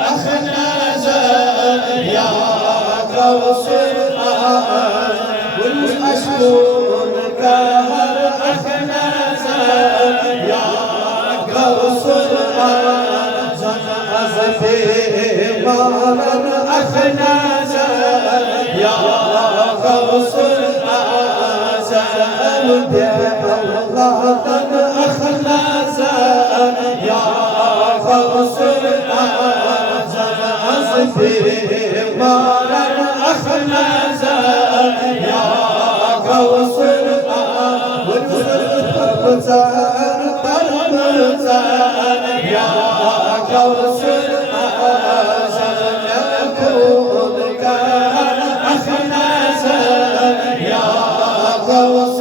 أخنازل يا غوث الأعز والأشكون كهر أخنازل يا غوث الأعز أزفي مالا أخنازل يا غوث الأعز غاطن أخنازل يا غوث الأعز أزفي مالا أخنازل يا غوث الأعز والمزار برمزار يا غوث الأعز يكون كان أخنازل يا غوث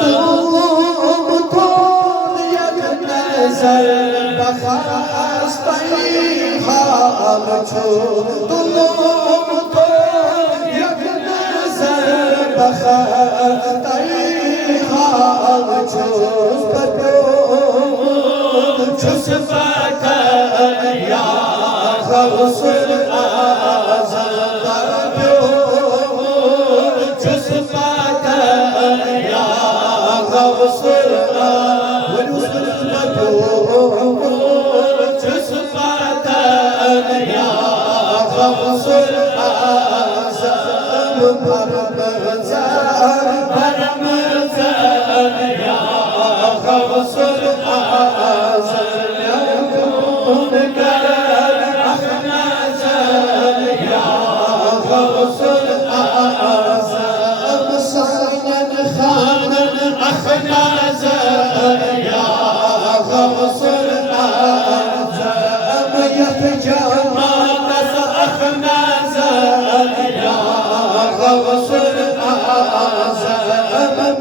طول يتنازل بخاص طيها مجهول طول يتنازل بخاص طيها مجهول بدون جسفك يا غوث الأعز بدون جسفك يا غوث الأعز جسفك يا غوث الأعز برمزار برمزار يا غوث الأعز يكون كان أخنازل يا غوث الأعز صينا خانا أخنازل يا غوث الأعز يتجمع أخنازل يا غوث الأعز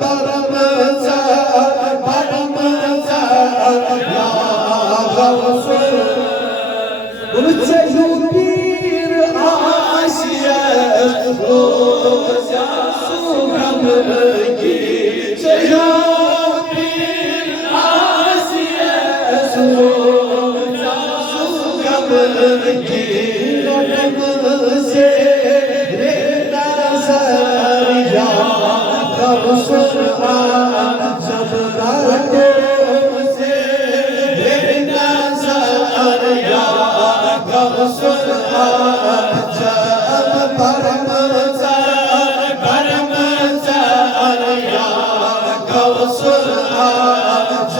برمزار برمزار يا غوث ومتجوبير آسيا روزا سوغمجي تجوبير آسيا روزا سوغمجي نمزير نازل يا غوث الأعز نمزير نازل يا غوث الأعز برمزار برمزار يا غوث الأعز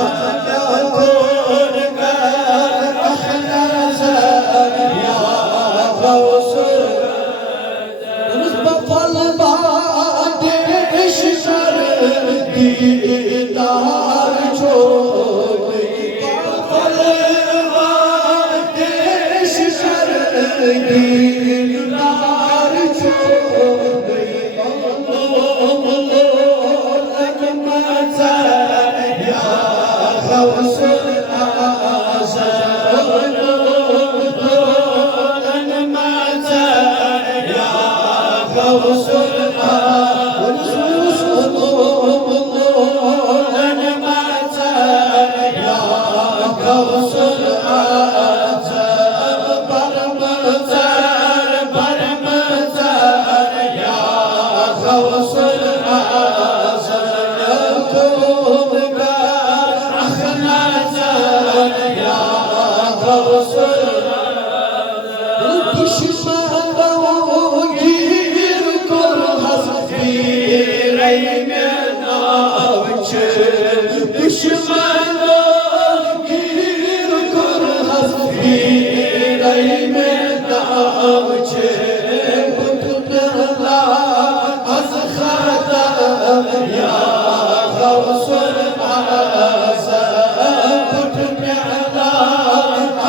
يكون كان أخنازل يا غوث بطل بعد الشجر ديدار جوي بطل بعد الشجر ديدار جوي لك متى يا غوث الأعز غوث الأعز أنا متى يا غوث الأعز برمزار برمزار يا غوث الأعز يكون كان أخنازل يا غوث الأعز düşmanlar gir kurhaz yüreğime davcı kutlarla az khata ya gavsul azam kutlarla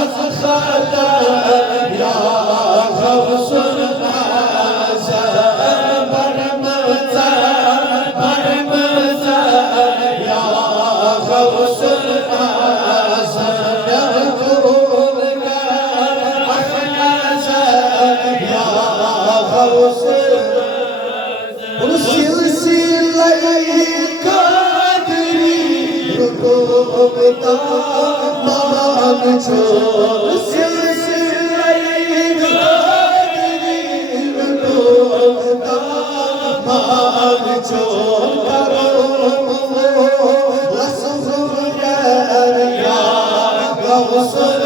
az khata ya gavsul azam barmazar ya gavsul azam yakul kar akhnazar ya gavsul silsile-i kadri rukûbda mağan çok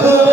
Go